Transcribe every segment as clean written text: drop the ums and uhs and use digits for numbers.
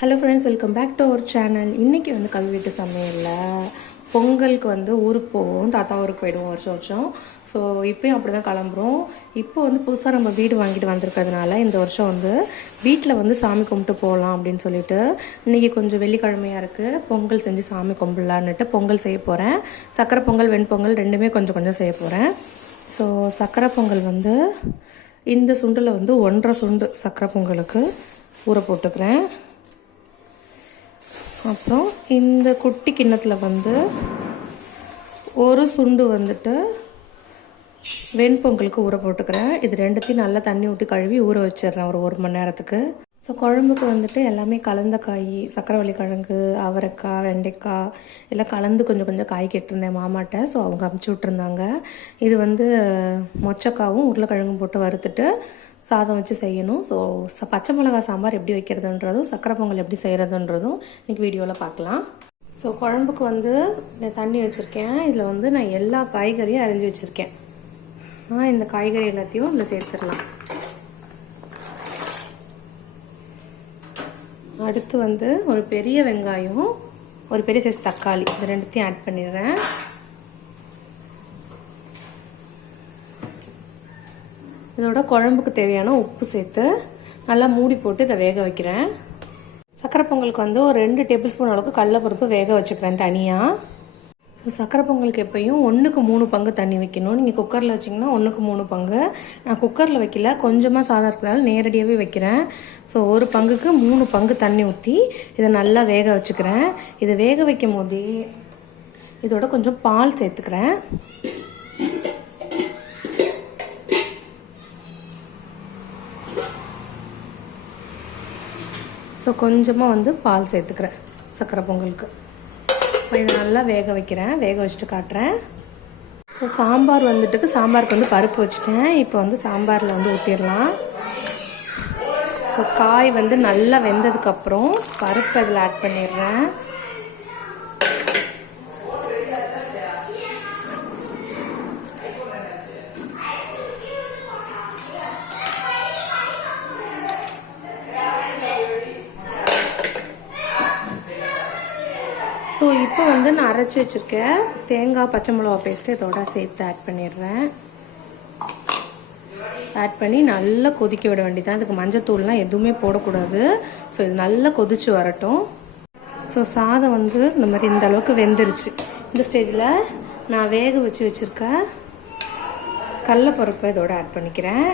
Hello friends, welcome back to our channel. இன்றைக்கி வந்து கல்வி வீட்டு சமையலில் பொங்கலுக்கு வந்து ஊருக்கு போவோம், தாத்தா ஊருக்கு போயிடுவோம் வருஷம். ஸோ இப்போயும் அப்படி தான் கிளம்புறோம். இப்போ வந்து புதுசாக நம்ம வீடு வாங்கிட்டு வந்திருக்கிறதுனால இந்த வருஷம் வந்து வீட்டில் வந்து சாமி கும்பிட்டு போகலாம் அப்படின்னு சொல்லிட்டு இன்றைக்கி கொஞ்சம் வெள்ளிக்கிழமையாக இருக்குது. பொங்கல் செஞ்சு சாமி கும்பிடலான்னுட்டு பொங்கல் செய்ய போகிறேன். சக்கரை பொங்கல், வெண்பொங்கல் ரெண்டுமே கொஞ்சம் கொஞ்சம் செய்ய போகிறேன். ஸோ சக்கரை பொங்கல் வந்து இந்த சுண்டில் வந்து 1.5 சுண்டு சக்கரை பொங்கலுக்கு ஊற போட்டுக்கிறேன். அப்புறம் இந்த குட்டி கிண்ணத்தில் வந்து ஒரு சுண்டு வந்துட்டு வெண்பொங்கலுக்கு ஊற போட்டுக்கிறேன். இது ரெண்டுத்தையும் நல்லா தண்ணி ஊற்றி கழுவி ஊற வச்சிடுறேன் ஒரு மணி நேரத்துக்கு. ஸோ குழம்புக்கு வந்துட்டு எல்லாமே கலந்த காய், சக்கரவள்ளி கிழங்கு, அவரைக்காய், வெண்டைக்காய் எல்லாம் கலந்து கொஞ்சம் கொஞ்சம் காய் கேட்டிருந்தேன் மாமாட்ட. ஸோ அவங்க அமுச்சு விட்ருந்தாங்க. இது வந்து மொச்சக்காவும் உருளைக்கிழங்கும் போட்டு வறுத்துட்டு சாதம் வச்சு செய்யணும். ஸோ பச்சை மிளகா சாம்பார் எப்படி வைக்கிறதுன்றதும் சக்கரை பொங்கல் எப்படி செய்கிறதுன்றதும் இன்றைக்கி வீடியோவில் பார்க்கலாம். ஸோ குழம்புக்கு வந்து தண்ணி வச்சுருக்கேன். இதில் வந்து நான் எல்லா காய்கறியும் அரிஞ்சு வச்சுருக்கேன். இந்த காய்கறி எல்லாத்தையும் இதில் சேர்த்துடலாம். அடுத்து வந்து ஒரு பெரிய வெங்காயம், ஒரு பெரிய சைஸ் தக்காளி, இது ரெண்டுத்தையும் ஆட் பண்ணிடுறேன். இதோட குழம்புக்கு தேவையான உப்பு சேர்த்து நல்லா மூடி போட்டு இதை வேக வைக்கிறேன். சக்கரை பொங்கலுக்கு வந்து ஒரு 2 டேபிள் ஸ்பூன் அளவுக்கு கடலைப்பருப்பு வேக வச்சுக்கிறேன் தனியாக. சக்கரை பொங்கலுக்கு எப்பயும் 1க்கு 3 பங்கு தண்ணி வைக்கணும். நீங்கள் குக்கரில் வச்சிங்கன்னா 1க்கு 3 பங்கு. நான் குக்கரில் வைக்கல, கொஞ்சமாக சாதம் இருக்கிறதால நேரடியாகவே வைக்கிறேன். ஸோ 1 பங்குக்கு 3 பங்கு தண்ணி ஊற்றி இதை நல்லா வேக வச்சுக்கிறேன். இதை வேக வைக்கும் போதே இதோட கொஞ்சம் பால் சேர்த்துக்கிறேன். ஸோ கொஞ்சமாக வந்து பால் சேர்த்துக்கிறேன் சக்கரை பொங்கலுக்கு. இதை நல்லா வேக வைக்கிறேன், வேக வச்சுட்டு காட்டுறேன். ஸோ சாம்பார் சாம்பாருக்கு வந்து பருப்பு வச்சுட்டேன். இப்போ வந்து சாம்பாரில் வந்து ஊற்றிடலாம். ஸோ காய் வந்து நல்லா வெந்ததுக்கப்புறம் பருப்பு அதில் ஆட் பண்ணிடுறேன். ஸோ இப்போ வந்து நான் அரைச்சி வச்சுருக்கேன் தேங்காய் பச்சை மிளகா பேஸ்ட்டு இதோட சேர்த்து ஆட் பண்ணிடுறேன். ஆட் பண்ணி நல்லா கொதிக்க விட வேண்டியதான். இதுக்கு மஞ்சத்தூள்லாம் எதுவுமே போடக்கூடாது. ஸோ இது நல்லா கொதிச்சு வரட்டும். ஸோ சாதம் வந்து இந்த மாதிரி இந்த அளவுக்கு வெந்துருச்சு. இந்த ஸ்டேஜில் நான் வேக வச்சுருக்க கடலைப்பருப்பை இதோட ஆட் பண்ணிக்கிறேன்.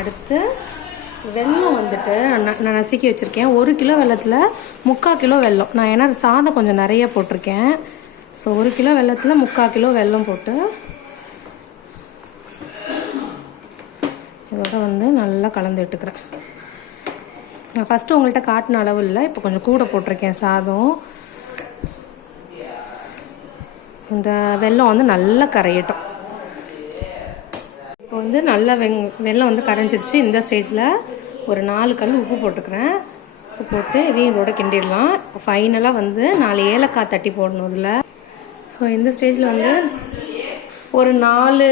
அடுத்து வெல்லம் வந்துட்டு நான் நசுக்கி வச்சுருக்கேன். 1 கிலோ வெல்லத்தில் 3/4 கிலோ வெல்லம். நான் ஏன்னா சாதம் கொஞ்சம் நிறைய போட்டிருக்கேன். ஸோ 1 கிலோ வெல்லத்தில் 3/4 கிலோ வெல்லம் போட்டு இதோட வந்து நல்லா கலந்து விட்டுக்கிறேன். நான் ஃபஸ்ட்டு உங்கள்கிட்ட காட்டின அளவு இல்லை, இப்போ கொஞ்சம் கூட போட்டிருக்கேன் சாதம். இந்த வெல்லம் வந்து நல்லா கரையட்டும். இப்போ வந்து நல்லா வெல்லம் வந்து கரைஞ்சிருச்சு. இந்த ஸ்டேஜில் ஒரு 4 கல் உப்பு போட்டுக்கிறேன். உப்பு போட்டு இதையும் இதோட கிண்டிடலாம். இப்போ ஃபைனலாக வந்து 4 ஏலக்காய் தட்டி போடணும் இதில். ஸோ இந்த ஸ்டேஜில் வந்து ஒரு 4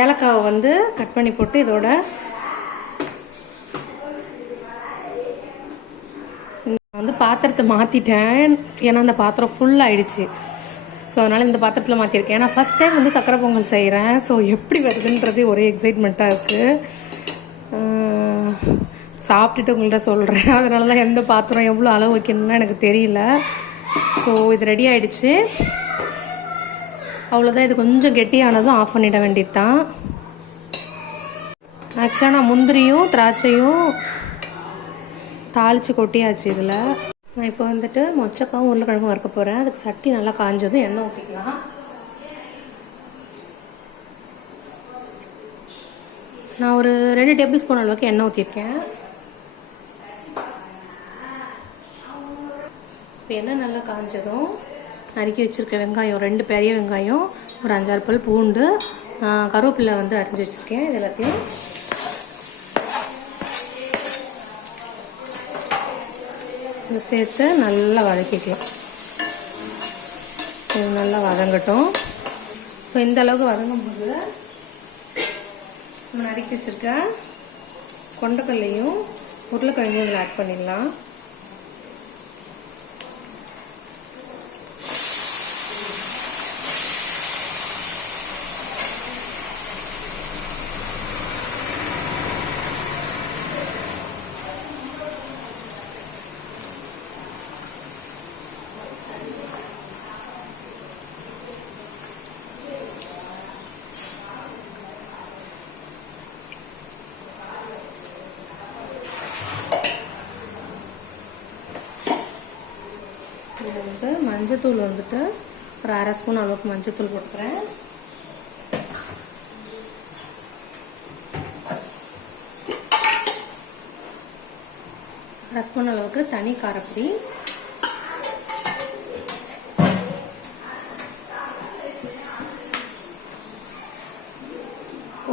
ஏலக்காவை வந்து கட் பண்ணி போட்டு இதோட வந்து பாத்திரத்தை மாற்றிட்டேன். ஏன்னா அந்த பாத்திரம் ஃபுல் ஆயிடுச்சு. ஸோ அதனால் இந்த பாத்திரத்தில் மாற்றிருக்கேன். ஏன்னா ஃபஸ்ட் டைம் வந்து சக்கரை பொங்கல் செய்கிறேன். ஸோ எப்படி வருதுன்றது ஒரே எக்ஸைட்மெண்ட்டாக இருக்குது. சாப்பிட்டுட்டு உங்கள்கிட்ட சொல்கிறேன். அதனால தான் எந்த பாத்திரம் எவ்வளோ அளவு வைக்கணும்னா எனக்கு தெரியல. ஸோ இது ரெடி ஆகிடுச்சு. அவ்வளோதான். இது கொஞ்சம் கெட்டியானதும் ஆஃப் பண்ணிட வேண்டியது தான். ஆக்சுவலாக நான் முந்திரியும் திராட்சையும் தாளித்து கொட்டியாச்சு இதில். நான் இப்போ வந்துட்டு மொச்சக்காவும் உருளைக்கிழங்கும் வறுக்க போகிறேன். அதுக்கு சட்டி நல்லா காஞ்சதும் எண்ணெய் ஊற்றிக்கலாம். நான் ஒரு 2 டேபிள் ஸ்பூன் அளவுக்கு எண்ணெய் ஊற்றிருக்கேன். இப்போ எண்ணெய் நல்லா காஞ்சதும் நறுக்கி வச்சுருக்க வெங்காயம், 2 பெரிய வெங்காயம், ஒரு 5-6 பல் பூண்டு, கருவேப்பிலை வந்து அரிஞ்சு வச்சுருக்கேன். இது எல்லாத்தையும் சேர்த்து நல்லா வதக்கிக்கலாம். இது நல்லா வதங்கட்டும். ஸோ இந்த அளவுக்கு வதங்கும் போது நம்ம நறுக்கி வச்சுருக்க கொண்டக்கல்லையும் உருளைக்கிழங்கும் இதில் ஆட் பண்ணிடலாம். மஞ்சத்தூள் வந்துட்டு ஒரு 1/2 ஸ்பூன் அளவுக்கு மஞ்சத்தூள் போட்டுக்கிறேன். ஸ்பூன் அளவுக்கு தனி காரப்பொடி,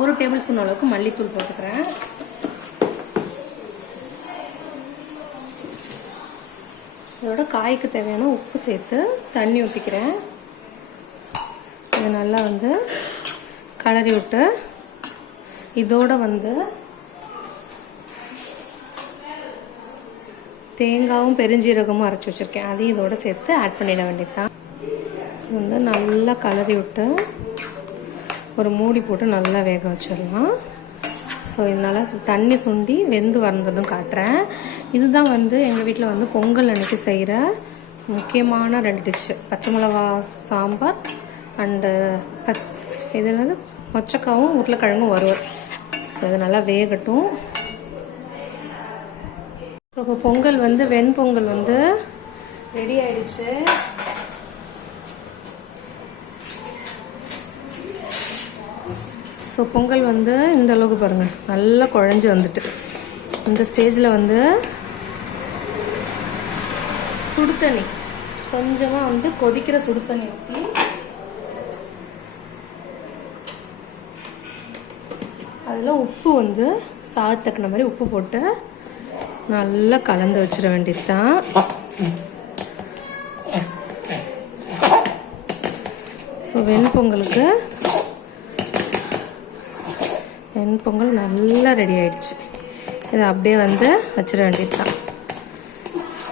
ஒரு டேபிள் ஸ்பூன் அளவுக்கு மல்லித்தூள் போட்டுக்கிறேன். இதோட காய்க்கு தேவையான உப்பு சேர்த்து தண்ணி ஊற்றிக்கிறேன். இது நல்லா வந்து கலரி விட்டு இதோட வந்து தேங்காயும் பெருஞ்சீரகமும் அரைச்சி வச்சுருக்கேன், அதையும் இதோட சேர்த்து ஆட் பண்ணிட வேண்டியதுதான். இது வந்து நல்லா கலரி விட்டு ஒரு மூடி போட்டு நல்லா வேக வச்சிடலாம். ஸோ இதனால் தண்ணி சுண்டி வெந்து வந்ததும் காட்டுறேன். இதுதான் வந்து எங்கள் வீட்டில் வந்து பொங்கல் அன்றைக்கி செய்கிற முக்கியமான 2 டிஷ்ஷு. பச்சை மிளகா சாம்பார் அண்டு இது என்னது மொச்சக்காவும் உருளைக்கிழங்கும் வறுவல். ஸோ இது நல்லா வேகட்டும். ஸோ இப்போ பொங்கல் வந்து வெண்பொங்கல் வந்து ரெடி ஆயிடுச்சு. ஸோ பொங்கல் வந்து இந்த அளவுக்கு பாருங்கள் நல்லா குழஞ்சி வந்துட்டு, இந்த ஸ்டேஜில் வந்து சுடு தண்ணி கொஞ்சமாக வந்து கொதிக்கிற சுடு தண்ணி ஊற்றி அதில் உப்பு வந்து சாதத்துக்குன மாதிரி உப்பு போட்டு நல்லா கலந்து வச்சிட வேண்டியது தான். ஸோ வெண்பொங்கலுக்கு வெண்பொங்கல் நல்லா ரெடி ஆயிடுச்சு. இதை அப்படியே வந்து வச்சிட வேண்டியது தான்.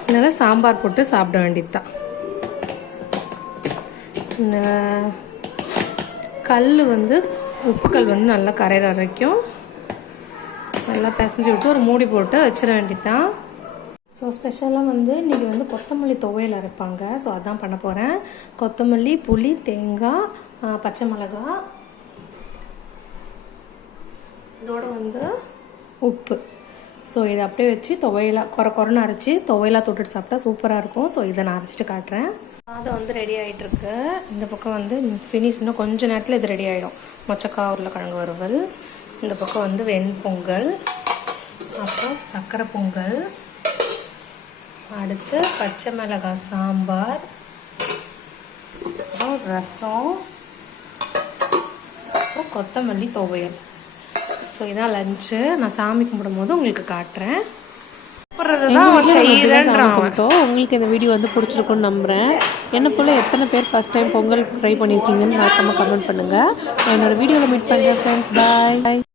இதனால் சாம்பார் போட்டு சாப்பிட வேண்டியது தான். இந்த கல் வந்து உப்புக்கல் வந்து நல்லா கரையிற வரைக்கும் நல்லா பிசைஞ்சு விட்டு ஒரு மூடி போட்டு வச்சிட வேண்டியது தான். ஸோ ஸ்பெஷலாக வந்து இன்றைக்கி வந்து கொத்தமல்லி துவையல் அரைப்பாங்க. ஸோ அதான் பண்ண போகிறேன். கொத்தமல்லி, புளி, தேங்காய், பச்சை மிளகாய், இதோட வந்து உப்பு. ஸோ இதை அப்படியே வச்சு துவையலாக குறைன்னு அரைச்சி துவையலாக தொட்டுட்டு சாப்பிட்டா சூப்பராக இருக்கும். ஸோ இதை நான் அரைச்சிட்டு காட்டுறேன். அதை வந்து ரெடி ஆகிட்டுருக்கு. இந்த பக்கம் வந்து ஃபினிஷ் இன்னும் கொஞ்சம் நேரத்தில் இது ரெடி ஆகிடும். மொச்சக்காய் உருளைக்கிழங்கு வறுவல். இந்த பக்கம் வந்து வெண்பொங்கல், அப்புறம் சக்கரை பொங்கல், அடுத்து பச்சை மிளகாய் சாம்பார், அப்புறம் ரசம், அப்புறம் கொத்தமல்லி துவையல். ஸோ இதான் லஞ்சு. நான் சாமி கும்பிடும் போது உங்களுக்கு காட்டுறேன். உங்களுக்கு இந்த வீடியோ வந்து பிடிச்சிருக்குன்னு நம்புகிறேன். என்ன போல் எத்தனை பேர் ஃபஸ்ட் டைம் பொங்கல் ட்ரை பண்ணியிருக்கீங்கன்னு மறக்காமல் கமெண்ட் பண்ணுங்கள். நான் என்னோடய வீடியோவில் மீட் பண்ணுறேன் ஃப்ரெண்ட்ஸ். பாய்.